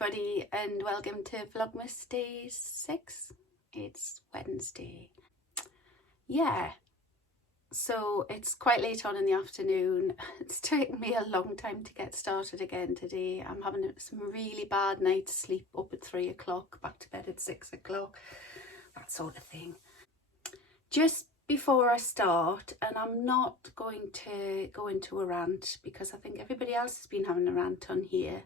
everybody and welcome to Vlogmas day 6. It's Wednesday. Yeah, so it's quite late on in the afternoon. It's taken me a long time to get started again today. I'm having some really bad nights sleep, up at 3 o'clock, back to bed at 6 o'clock, that sort of thing. Just before I start, and I'm not going to go into a rant because I think everybody else has been having a rant on here.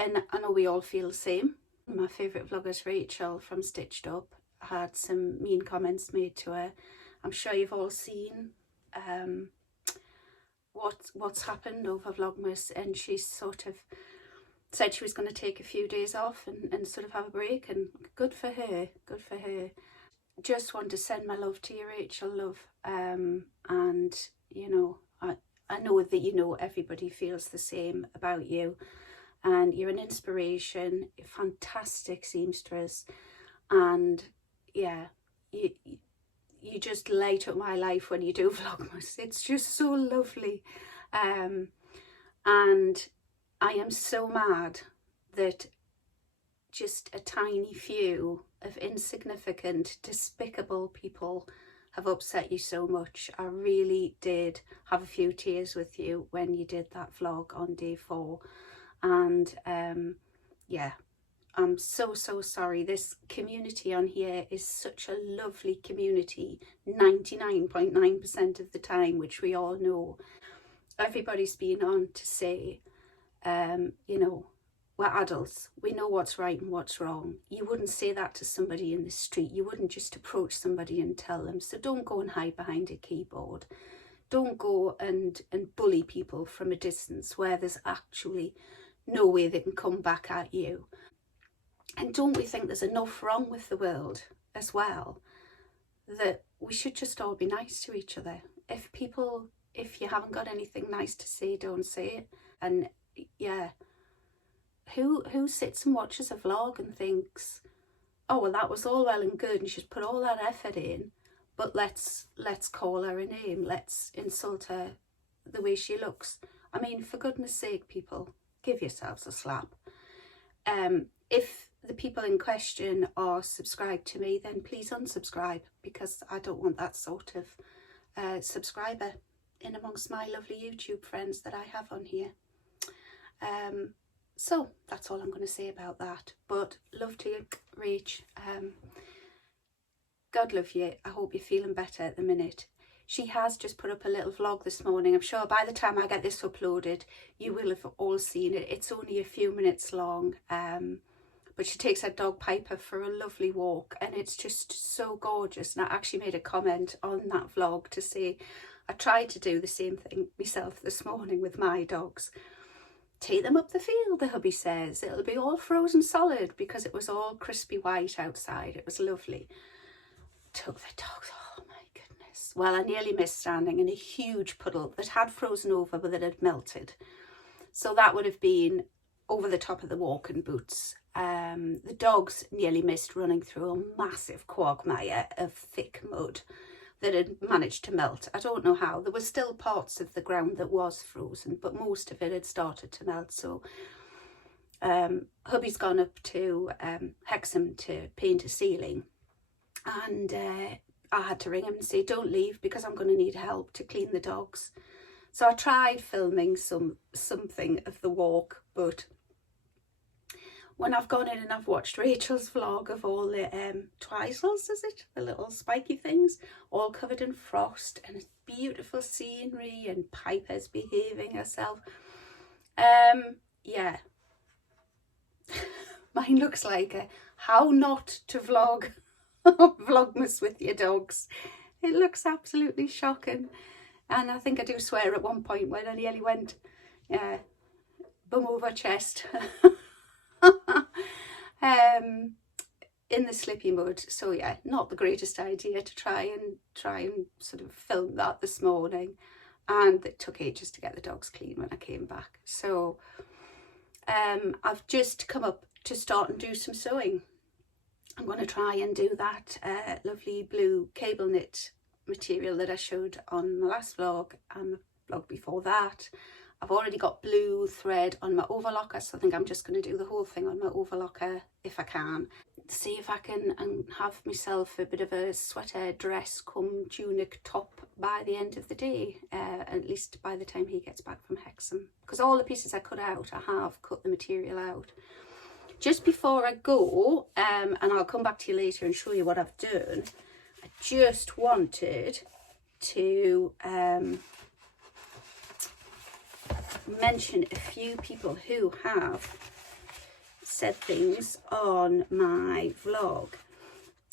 And I know we all feel the same. My favourite vlogger, Rachel from Stitched Up, had some mean comments made to her. I'm sure you've all seen what's happened over Vlogmas, and she sort of said she was going to take a few days off and sort of have a break, and good for her, good for her. Just want to send my love to you, Rachel, love, and you know, I know that you know everybody feels the same about you, and you're an inspiration, a fantastic seamstress, and yeah, you just light up my life when you do Vlogmas. It's just so lovely, and I am so mad that just a tiny few of insignificant, despicable people have upset you so much. I really did have a few tears with you when you did that vlog on day 4, and yeah, I'm so sorry. This community on here is such a lovely community 99.9% of the time, which we all know. Everybody's been on to say, you know, we're adults, we know what's right and what's wrong. You wouldn't say that to somebody in the street. You wouldn't just approach somebody and tell them. So don't go and hide behind a keyboard. Don't go and bully people from a distance where there's actually no way they can come back at you. And don't we think there's enough wrong with the world as well, that we should just all be nice to each other? If you haven't got anything nice to say, don't say it. And yeah, who sits and watches a vlog and thinks, oh well, that was all well and good and she's put all that effort in, but let's call her a name, let's insult her the way she looks. I mean, for goodness sake, people, give yourselves a slap. If the people in question are subscribed to me, then please unsubscribe, because I don't want that sort of subscriber in amongst my lovely YouTube friends that I have on here. So that's all I'm going to say about that. But love to you, Rach. God love you. I hope you're feeling better at the minute. She has just put up a little vlog this morning. I'm sure by the time I get this uploaded, you will have all seen it. It's only a few minutes long. But she takes her dog Piper for a lovely walk, and it's just so gorgeous. And I actually made a comment on that vlog to say I tried to do the same thing myself this morning with my dogs. Take them up the field, the hubby says. It'll be all frozen solid, because it was all crispy white outside. It was lovely. Took the dogs, oh my goodness. Well, I nearly missed standing in a huge puddle that had frozen over but that had melted. So that would have been over the top of the walking boots. The dogs nearly missed running through a massive quagmire of thick mud that had managed to melt. I don't know how. There were still parts of the ground that was frozen, but most of it had started to melt. So hubby's gone up to Hexham to paint a ceiling, and I had to ring him and say, don't leave, because I'm going to need help to clean the dogs. So I tried filming something of the walk, but when I've gone in and I've watched Rachel's vlog of all the twisels, is it? The little spiky things, all covered in frost, and it's beautiful scenery, and Piper's behaving herself. Yeah. Mine looks like a how not to vlog Vlogmas with your dogs. It looks absolutely shocking. And I think I do swear at one point when I nearly went bum over chest. In the slippy mud. So yeah, not the greatest idea to try and sort of film that this morning, and it took ages to get the dogs clean when I came back. So I've just come up to start and do some sewing. I'm going to try and do that lovely blue cable knit material that I showed on my last vlog and the vlog before that. I've already got blue thread on my overlocker, so I think I'm just going to do the whole thing on my overlocker if I can. See if I can have myself a bit of a sweater dress come tunic top by the end of the day, at least by the time he gets back from Hexham. Because all the pieces I cut out, I have cut the material out. Just before I go, and I'll come back to you later and show you what I've done, I just wanted to mention a few people who have said things on my vlog.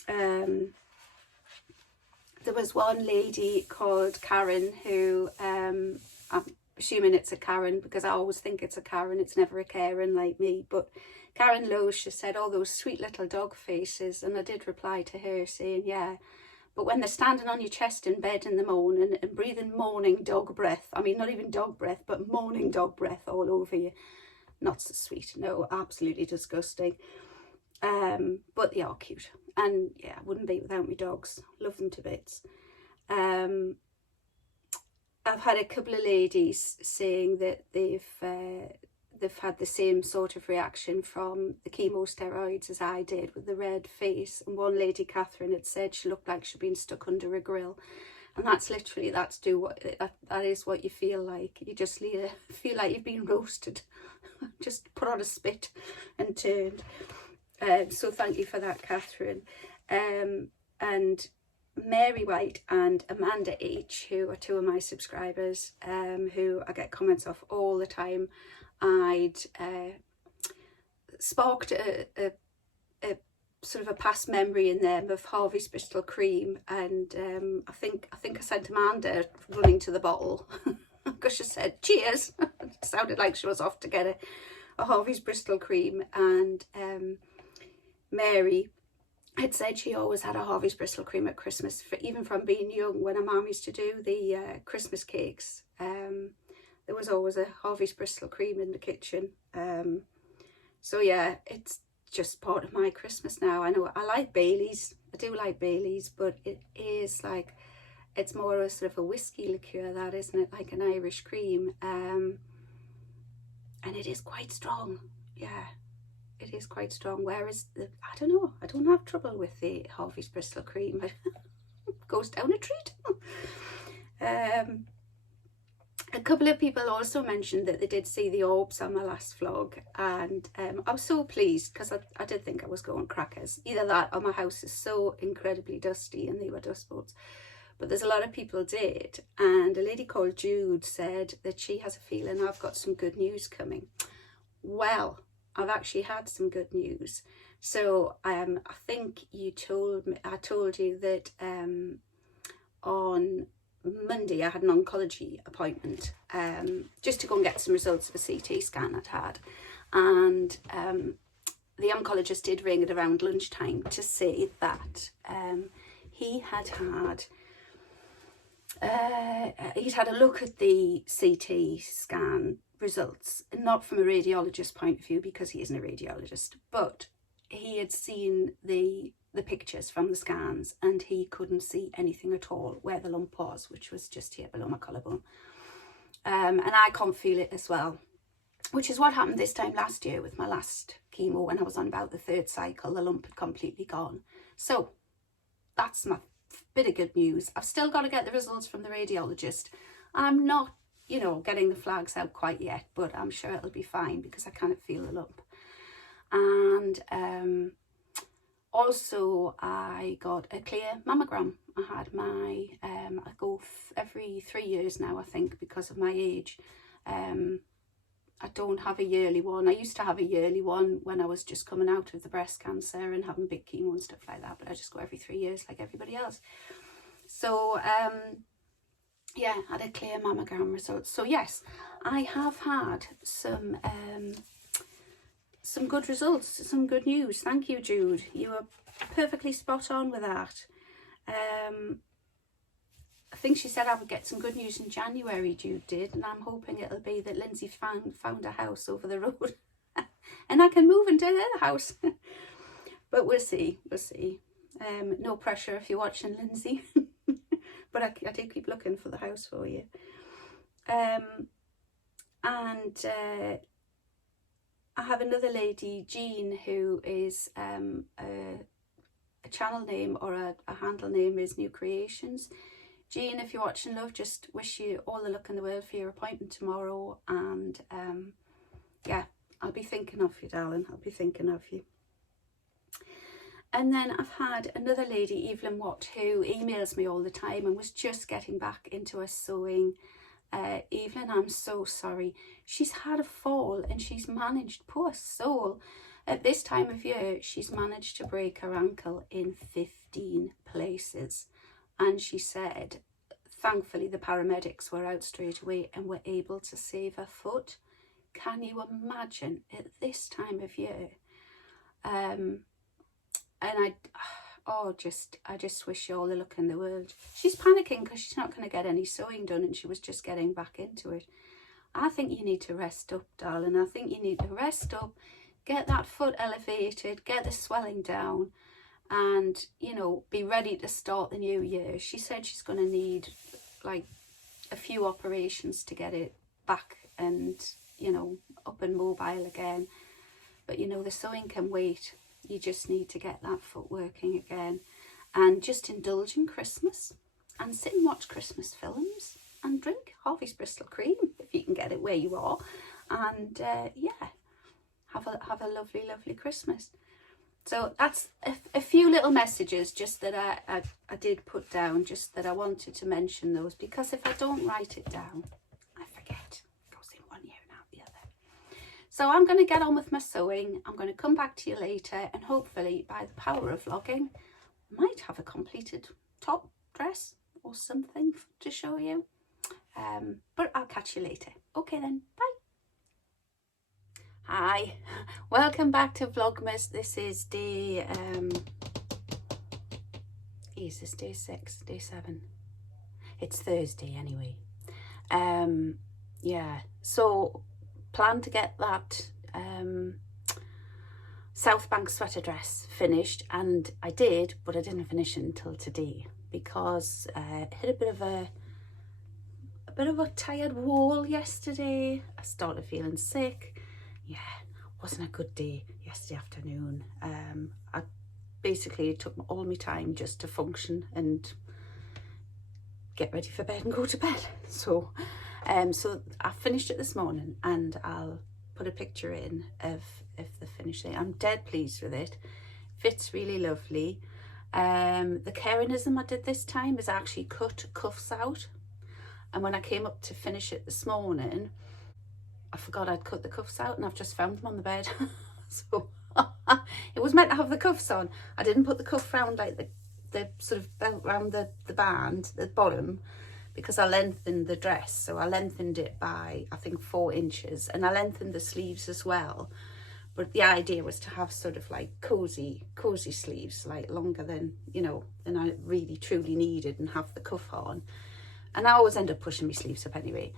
There was one lady called Karen who, I'm assuming it's a Karen because I always think it's a Karen, it's never a Karen like me, but Karen Lowe, she said, all those sweet little dog faces, and I did reply to her saying, yeah, but when they're standing on your chest in bed in the morning and breathing morning dog breath, I mean, not even dog breath, but morning dog breath all over you, not so sweet. No, absolutely disgusting. But they are cute. And yeah, I wouldn't be without my dogs. Love them to bits. I've had a couple of ladies saying that they've had the same sort of reaction from the chemo steroids as I did, with the red face. And one lady, Catherine, had said she looked like she'd been stuck under a grill. And that's literally, that is what you feel like. You just feel like you've been roasted, just put on a spit and turned. So thank you for that, Catherine. And Mary White and Amanda H, who are two of my subscribers, who I get comments off all the time. I'd sparked a sort of a past memory in them of Harvey's Bristol cream, and I think I sent Amanda running to the bottle because she said cheers. It sounded like she was off to get a Harvey's Bristol cream, and Mary had said she always had a Harvey's Bristol cream at Christmas, even from being young. When her mum used to do the Christmas cakes, there was always a Harvey's Bristol cream in the kitchen. So yeah, it's just part of my Christmas now. I know I like Baileys. I do like Baileys, but it is like, it's more a sort of a whiskey liqueur, that, isn't it? Like an Irish cream. And it is quite strong. Yeah, it is quite strong. Whereas, I don't know, I don't have trouble with the Harvey's Bristol cream. It goes down a treat. A couple of people also mentioned that they did see the orbs on my last vlog, and I was so pleased because I did think I was going crackers. Either that or my house is so incredibly dusty and they were dust boats. But there's a lot of people did, and a lady called Jude said that she has a feeling I've got some good news coming. Well, I've actually had some good news. So I think I told you that on Monday I had an oncology appointment just to go and get some results of a CT scan I'd had, and the oncologist did ring at around lunchtime to say that he'd had a look at the CT scan results, not from a radiologist point of view because he isn't a radiologist, but he had seen the pictures from the scans and he couldn't see anything at all where the lump was, which was just here below my collarbone. And I can't feel it as well, which is what happened this time last year with my last chemo. When I was on about the third cycle, the lump had completely gone. So that's my bit of good news. I've still got to get the results from the radiologist. I'm not, you know, getting the flags out quite yet, but I'm sure it'll be fine because I can't feel the lump. And also I got a clear mammogram. I had my, I go every 3 years now, I think, because of my age. I don't have a yearly one. I used to have a yearly one when I was just coming out of the breast cancer and having big chemo and stuff like that, but I just go every 3 years like everybody else. So yeah, I had a clear mammogram results. So yes, I have had some good results, some good news. Thank you, Jude. You were perfectly spot on with that. I think she said I would get some good news in January, Jude did, and I'm hoping it'll be that Lindsay found a house over the road and I can move into her house. But we'll see, we'll see. No pressure if you're watching, Lindsay. But I do keep looking for the house for you. And I have another lady, Jean, who is a channel name or a handle name is New Creations. Jean, if you're watching, love, just wish you all the luck in the world for your appointment tomorrow. And yeah, I'll be thinking of you, darling. I'll be thinking of you. And then I've had another lady, Evelyn Watt, who emails me all the time and was just getting back into her sewing. Evelyn, I'm so sorry. She's had a fall and she's managed, poor soul, at this time of year, she's managed to break her ankle in 15 places. And she said, thankfully, the paramedics were out straight away and were able to save her foot. Can you imagine at this time of year? And I just wish you all the luck in the world. She's panicking because she's not going to get any sewing done and she was just getting back into it. I think you need to rest up, darling. I think you need to rest up, get that foot elevated, get the swelling down, and, you know, be ready to start the new year. She said she's going to need like a few operations to get it back and, you know, up and mobile again. But, you know, the sewing can wait. You just need to get that foot working again and just indulge in Christmas and sit and watch Christmas films and drink Harvey's Bristol cream if you can get it where you are. And yeah, have a lovely, lovely Christmas. So that's a few little messages just that I did put down, just that I wanted to mention those, because if I don't write it down, I forget. It goes in one ear and out the other. So I'm going to get on with my sewing. I'm going to come back to you later, and hopefully by the power of vlogging, I might have a completed top dress or something to show you. But I'll catch you later. Okay then, bye. Hi, welcome back to Vlogmas. This is day, is this day 6, day 7? It's Thursday anyway. Yeah, so plan to get that South Bank sweater dress finished, and I did, but I didn't finish it until today because I hit a bit of a tired wall yesterday. I started feeling sick. Yeah, wasn't a good day yesterday afternoon. I basically took all my time just to function and get ready for bed and go to bed. So so I finished it this morning, and I'll put a picture in of the finishing. I'm dead pleased with it. Fits really lovely. The Carenism I did this time is I actually cut cuffs out, and when I came up to finish it this morning, I forgot I'd cut the cuffs out, and I've just found them on the bed. So it was meant to have the cuffs on. I didn't put the cuff round like the sort of belt round the band, the bottom, because I lengthened the dress. So I lengthened it by, I think, 4 inches, and I lengthened the sleeves as well. But the idea was to have sort of like cozy sleeves, like longer than, you know, than I really truly needed, and have the cuff on. And I always end up pushing my sleeves up anyway.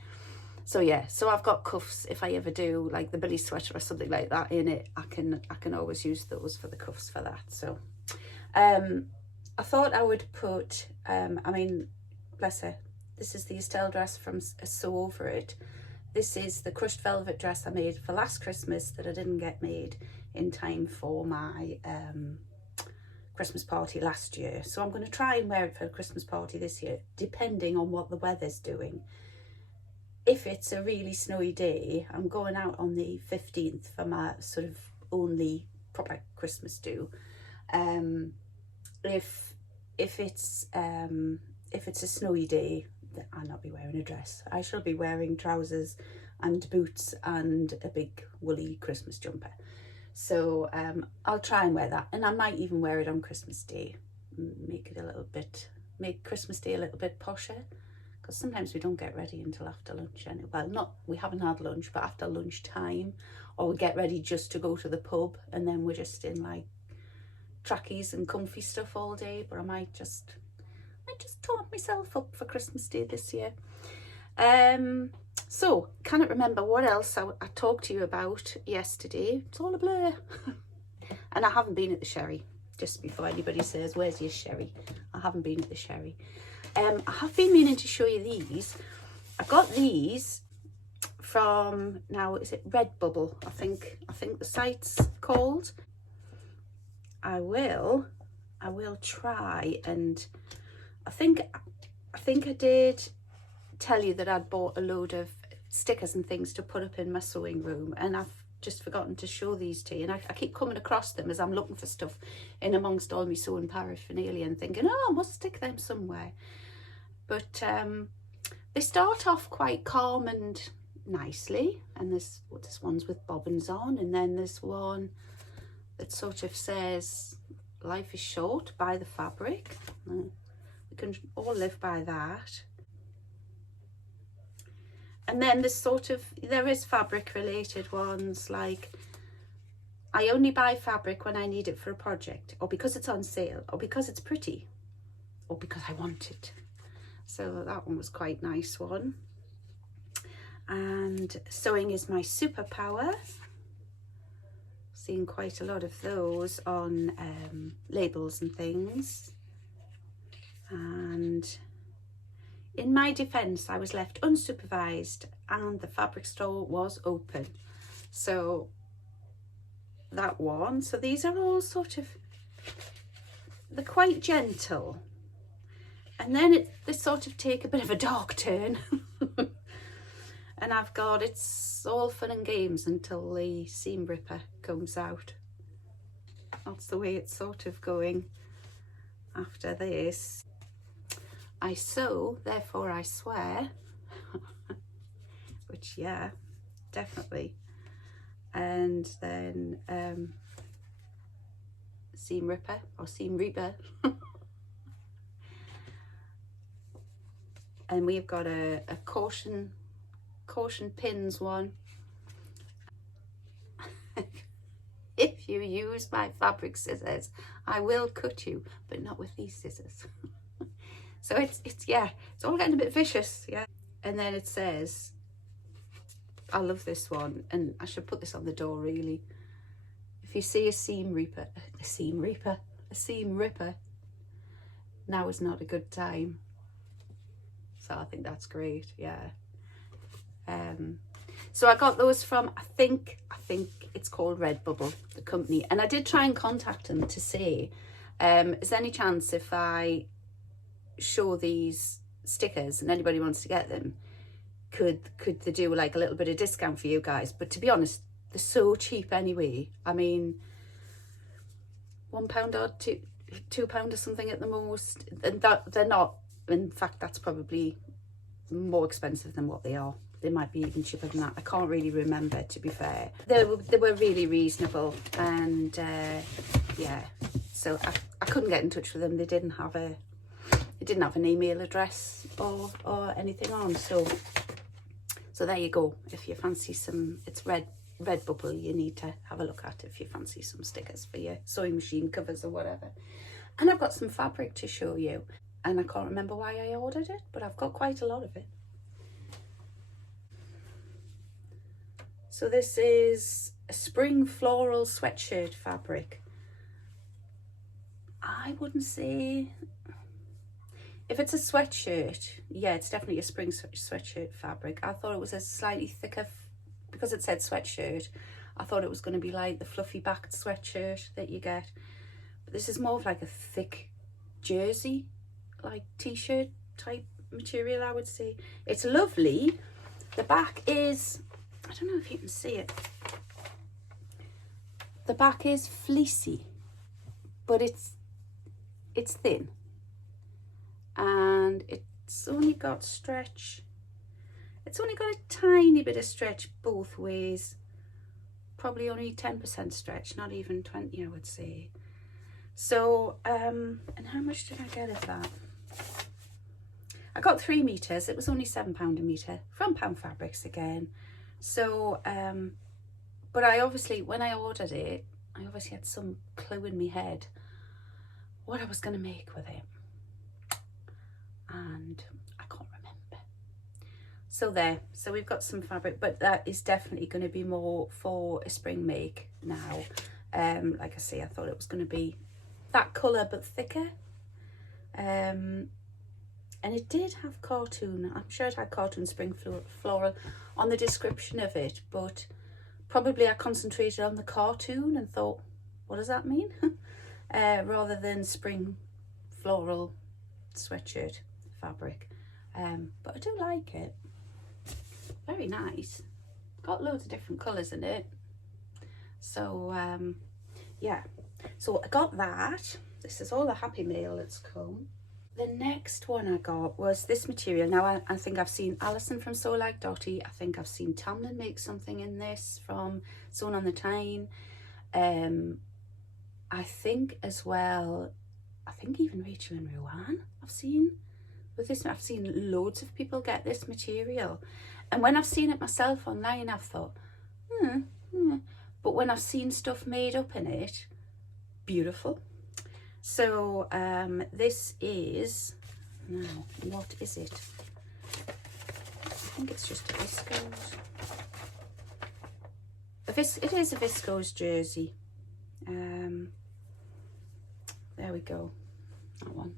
So yeah, so I've got cuffs. If I ever do like the Billy sweater or something like that in it, I can always use those for the cuffs for that. So I thought I would put, I mean, bless her, this is the Estelle dress from Sew Over It. This is the crushed velvet dress I made for last Christmas that I didn't get made in time for my Christmas party last year. So I'm going to try and wear it for a Christmas party this year, depending on what the weather's doing. If it's a really snowy day, I'm going out on the 15th for my sort of only proper Christmas do. If it's a snowy day, I'll not be wearing a dress. I shall be wearing trousers and boots and a big woolly Christmas jumper. So I'll try and wear that, and I might even wear it on Christmas Day. Make Christmas Day a little bit posher. Because sometimes we don't get ready until after lunch. Well, we haven't had lunch, but after lunchtime, or we get ready just to go to the pub, and then we're just in like trackies and comfy stuff all day. But I might just top myself up for Christmas Day this year. So cannot remember what else I talked to you about yesterday. It's all a blur. And I haven't been at the Sherry. Just before anybody says, where's your Sherry? I haven't been at the Sherry. I have been meaning to show you these. I got these from, now is it Redbubble, I think the site's called. I will try, and I think I did tell you that I'd bought a load of stickers and things to put up in my sewing room, and I've just forgotten to show these to you, and I keep coming across them as I'm looking for stuff in amongst all my sewing paraphernalia and thinking, oh, I must stick them somewhere. But they start off quite calm and nicely, and this one's with bobbins on, and then there's one that sort of says life is short, buy the fabric. We can all live by that. And then there is fabric related ones, like I only buy fabric when I need it for a project, or because it's on sale, or because it's pretty, or because I want it. So that one was quite nice one. And sewing is my superpower. Seen quite a lot of those on labels and things. And in my defence, I was left unsupervised and the fabric store was open. So that one. So these are all sort of, they're quite gentle. And then they sort of take a bit of a dark turn. And I've got, it's all fun and games until the seam ripper comes out. That's the way it's sort of going after this. I sew, therefore I swear. Which, yeah, definitely. And then seam ripper or seam reaper. And we've got a caution pins one. If you use my fabric scissors, I will cut you, but not with these scissors. So it's yeah, it's all getting a bit vicious, yeah. And then it says, I love this one, and I should put this on the door really. If you see a seam ripper, now is not a good time. So I think that's great, yeah. So I got those from, I think it's called Redbubble, the company. And I did try and contact them to say, is there any chance if I show these stickers and anybody wants to get them, could they do like a little bit of discount for you guys? But to be honest, they're so cheap anyway. I mean, £1 or £2 or something at the most. And that they're not, in fact, that's probably more expensive than what they are. They might be even cheaper than that. I can't really remember, to be fair. They were really reasonable, and yeah. So I couldn't get in touch with them. They didn't have an email address or anything on. So there you go. If you fancy some, it's Redbubble. You need to have a look at if you fancy some stickers for your sewing machine covers or whatever. And I've got some fabric to show you. And I can't remember why I ordered it, but I've got quite a lot of it. So this is a spring floral sweatshirt fabric. I wouldn't say, if it's a sweatshirt, yeah, it's definitely a spring sweatshirt fabric. I thought it was a slightly thicker, because it said sweatshirt, I thought it was going to be like the fluffy backed sweatshirt that you get. But this is more of like a thick jersey, like t-shirt type material, I would say. It's lovely. The back is, I don't know if you can see it. The back is fleecy, but it's thin. And it's only got stretch. It's only got a tiny bit of stretch both ways. Probably only 10% stretch, not even 20, I would say. So, and how much did I get of that? I got 3 meters. It was only £7 a meter from Pound Fabrics again. So, but I obviously, when I ordered it, I obviously had some clue in my head what I was going to make with it. And I can't remember. So there, so we've got some fabric, but that is definitely going to be more for a spring make now. Like I say, I thought it was going to be that colour but thicker. And it did have cartoon. I'm sure it had cartoon spring floral on the description of it, but probably I concentrated on the cartoon and thought, what does that mean? Rather than spring floral sweatshirt fabric. But I do like it. Very nice. Got loads of different colours in it. So yeah, so I got that. This is all the Happy Mail that's come. The next one I got was this material. Now I think I've seen Alison from Sew Like Dottie. I think I've seen Tamlin make something in this from Sewn on the Tyne. I think as well, I think even Rachel and Rowan I've seen with this. I've seen loads of people get this material. And when I've seen it myself online, I've thought, But when I've seen stuff made up in it, beautiful. So this is, now what is it? I think it's just a viscose. It is a viscose jersey. There we go, that one.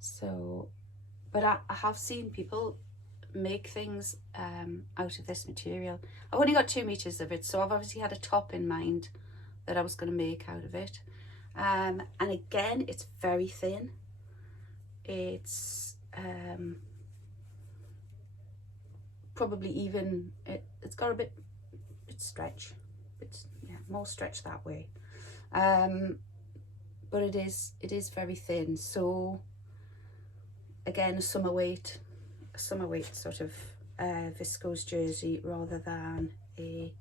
So, but I have seen people make things out of this material. I've only got 2 meters of it, so I've obviously had a top in mind that I was going to make out of it. And again, it's very thin. It's probably even, it's got a bit stretch. It's, yeah, more stretch that way. But it is very thin. So again, a summer weight sort of viscose jersey rather than a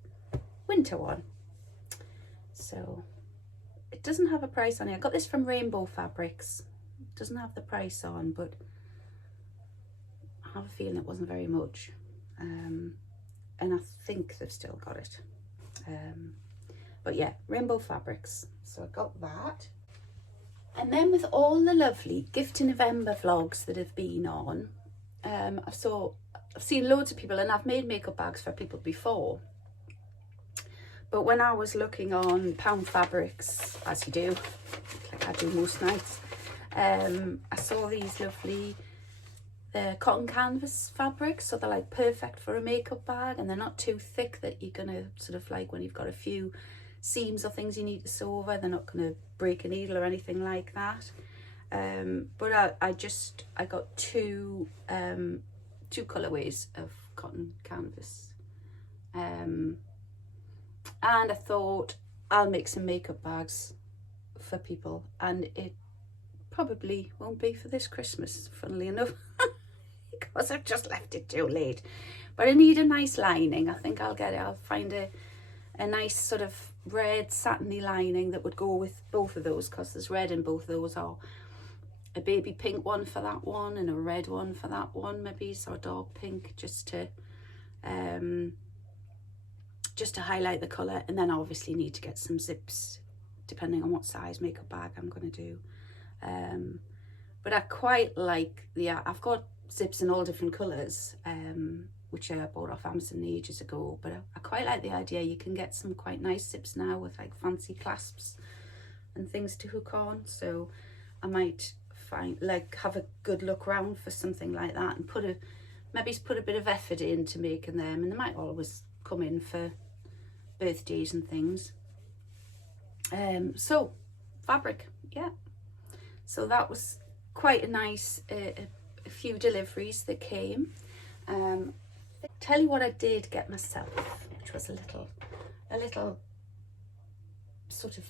winter one. So it doesn't have a price on it. I got this from Rainbow Fabrics. It doesn't have the price on, but I have a feeling it wasn't very much. And I think they've still got it. But yeah, Rainbow Fabrics. So I got that. And then with all the lovely Gift in November vlogs that have been on, I've seen loads of people, and I've made makeup bags for people before. But when I was looking on Pound Fabrics, as you do, like I do most nights, I saw these lovely, they're cotton canvas fabrics, so they're like perfect for a makeup bag, and they're not too thick that you're gonna sort of like when you've got a few seams or things you need to sew over, they're not gonna break a needle or anything like that. But I got two colorways of cotton canvas, and I thought I'll make some makeup bags for people, and it probably won't be for this Christmas, funnily enough, because I've just left it too late. But I need a nice lining. I think I'll find a nice sort of red satiny lining that would go with both of those, because there's red in both of those, or a baby pink one for that one and a red one for that one, maybe, so a dark pink, just to highlight the colour. And then I obviously need to get some zips depending on what size makeup bag I'm going to do. But I quite like I've got zips in all different colours, which I bought off Amazon ages ago, but I quite like the idea you can get some quite nice zips now with like fancy clasps and things to hook on. So I might have a good look round for something like that, and maybe put a bit of effort into making them, and they might always come in for birthdays and things. So fabric, yeah, so that was quite a nice a few deliveries that came. Tell you what I did get myself, which was a little sort of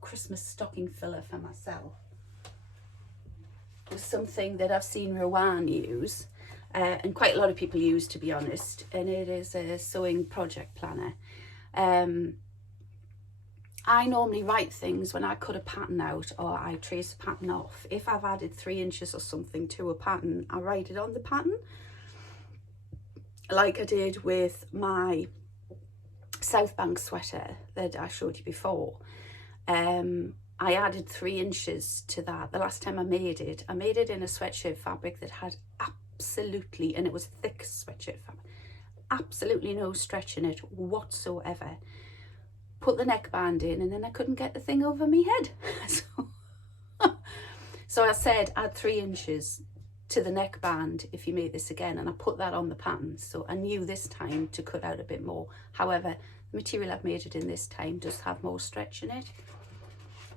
Christmas stocking filler for myself. It was something that I've seen Rowan use, and quite a lot of people use, to be honest, and it is a sewing project planner. I normally write things when I cut a pattern out or I trace a pattern off. If I've added 3 inches or something to a pattern, I write it on the pattern, like I did with my South Bank sweater that I showed you before. I added 3 inches to that. The last time I made it in a sweatshirt fabric that had absolutely, and it was a thick sweatshirt fabric, absolutely no stretch in it whatsoever. Put the neckband in, and then I couldn't get the thing over my head. So I said add 3 inches to the neckband if you make this again, and I put that on the pattern. So I knew this time to cut out a bit more. However, the material I've made it in this time does have more stretch in it.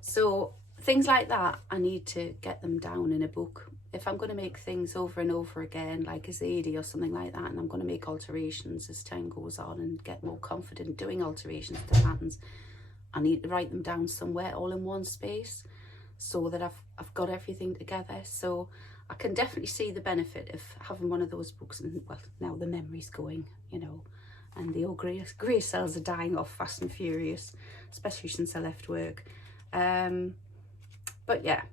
So things like that, I need to get them down in a book. If I'm going to make things over and over again, like a Zadie or something like that, and I'm going to make alterations as time goes on and get more confident doing alterations to patterns, I need to write them down somewhere all in one space so that I've got everything together. So I can definitely see the benefit of having one of those books. And well, now the memory's going, you know, and the old grey cells are dying off fast and furious, especially since I left work. But yeah,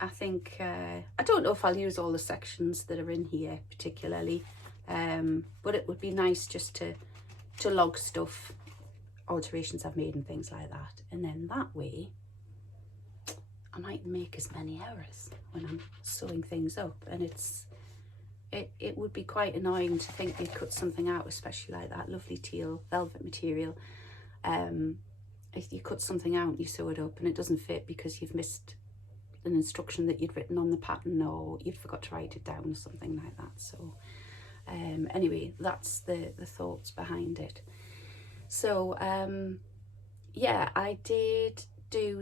I think I don't know if I'll use all the sections that are in here particularly, but it would be nice just to log stuff, alterations I've made and things like that, and then that way I mightn't make as many errors when I'm sewing things up. And it would be quite annoying to think you'd cut something out, especially like that lovely teal velvet material. If you cut something out and you sew it up and it doesn't fit because you've missed an instruction that you'd written on the pattern, or you forgot to write it down or something like that. So anyway, that's the thoughts behind it. So yeah, I did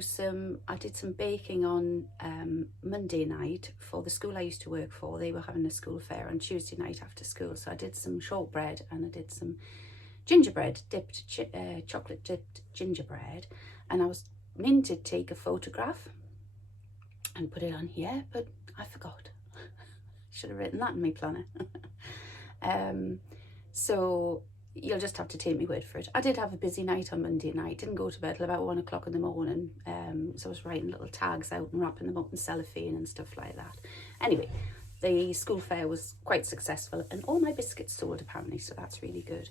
some baking on Monday night for the school I used to work for. They were having a school fair on Tuesday night after school, so I did some shortbread and I did some gingerbread dipped, chocolate dipped gingerbread, and I was meant to take a photograph and put it on here, but I forgot. Should have written that in my planner. So you'll just have to take my word for it. I did have a busy night on Monday night, didn't go to bed till about 1 o'clock in the morning. So I was writing little tags out and wrapping them up in cellophane and stuff like that. Anyway, the school fair was quite successful and all my biscuits sold apparently, so that's really good.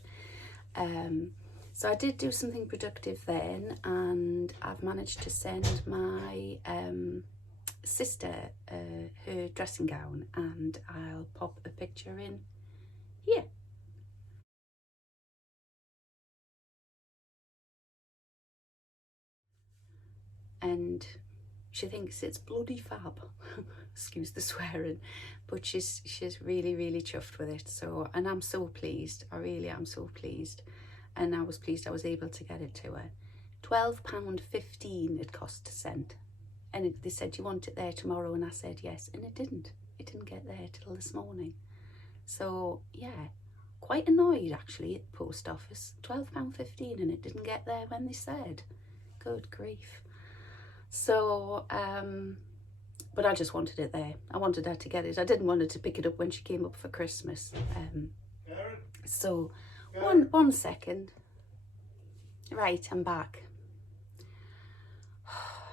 So I did do something productive then, and I've managed to send my sister her dressing gown, and I'll pop a picture in here. And she thinks it's bloody fab. Excuse the swearing, but she's really chuffed with it. So, and I'm so pleased. I really am so pleased. And I was pleased I was able to get it to her. £12.15 it cost to send. And they said, you want it there tomorrow? And I said yes, and it didn't get there till this morning. So yeah, quite annoyed actually at the post office. £12.15 and it didn't get there when they said. Good grief. So but I just wanted it there. I wanted her to get it. I didn't want her to pick it up when she came up for Christmas. So one second. Right, I'm back.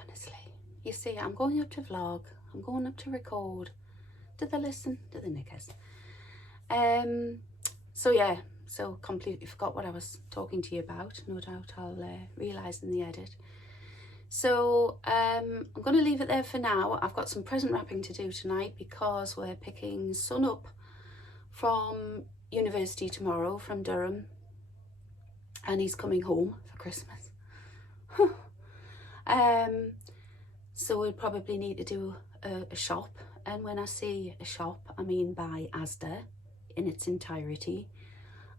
Honestly, you see, I'm going up to vlog, I'm going up to record. Do they listen? Do the knickers? So yeah, so completely forgot what I was talking to you about. No doubt I'll realise in the edit. So I'm going to leave it there for now. I've got some present wrapping to do tonight because we're picking Son up from university tomorrow, from Durham, and he's coming home for Christmas. So we'll probably need to do a shop, and when I say a shop, I mean buy Asda in its entirety,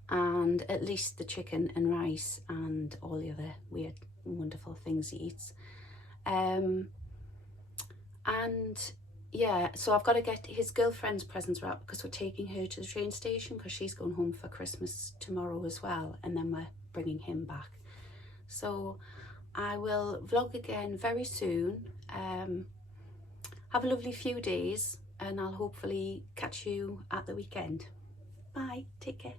and at least the chicken and rice and all the other weird wonderful things he eats. And yeah, so I've got to get his girlfriend's presents wrapped because we're taking her to the train station because she's going home for Christmas tomorrow as well, and then we're bringing him back. So I will vlog again very soon. Have a lovely few days, and I'll hopefully catch you at the weekend. Bye, take care.